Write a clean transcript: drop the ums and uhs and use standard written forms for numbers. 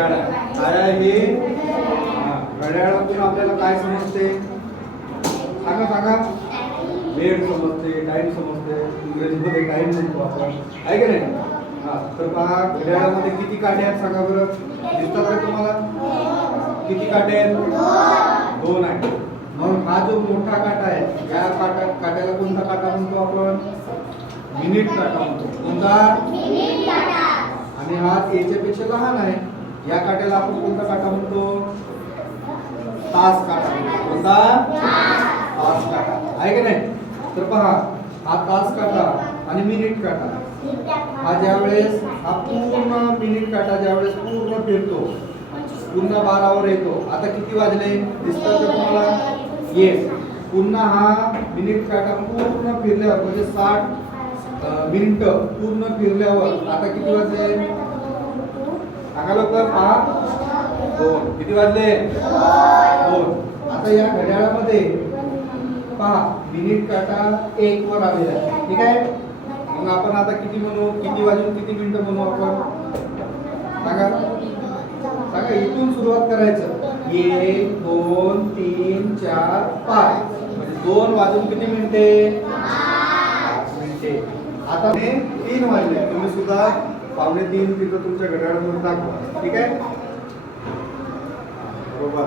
घड्याळ आहे. काय आहे हे? घड्याळातून आपल्याला काय समजते? सांगा सांगा. वेळ समजते, टाइम समजते. इंग्रजीमध्ये टाइम म्हणतो आपण, आहे की नाही? तर पहा, घड्याळामध्ये किती काटे आहेत सांगा बरं. दिसतात का तुम्हाला? किती काटे आहेत? दोन आहेत. म्हणून हा जो मोठा काटा आहे, या काट्याला कोणता काटा म्हणतो आपण? मिनिट काटा म्हणतो. कोणता? मिनिट काटा. आणि हा याच्यापेक्षा लहान आहे, या काट्याला आपण कोणता काटा म्हणतो? तास काटा. कोणता? तास काटा, आहे की नाही? तर पहा, हा तास काटा आणि मिनिट काटा, हा ज्यावेळेस हा पूर्ण मिनिट काटा ज्यावेळेस पूर्ण फिरतो, पुन्हा 12 वर येतो. आता किती वाजले दिसतात का तुम्हाला? येस. पुन्हा हा मिनिट काटा पूर्ण फिरल्यावर म्हणजे 60 मिनिटं पूर्ण फिरल्यावर आता किती वाजले? सांगा लवकर. पहा, 2. किती वाजले? 2. आता या घड्याळामध्ये पहा, मिनिट काटा 1 वर आलेला आहे, ठीक आहे? मग आपण आता किती म्हणू? किती वाजून किती मिनिटं म्हणू आपण? सांगा सांगा. इथून सुरुवात करायचं. 1 2 3 4 5 म्हणजे 2 वाजून किती मिनिटे? 5 मिनिटे. आता 3 वाजले. तुम्ही सुद्धा 2:45 तिथं तुमच्या घड्याळामध्ये दाखवा, ठीक आहे? बरोबर.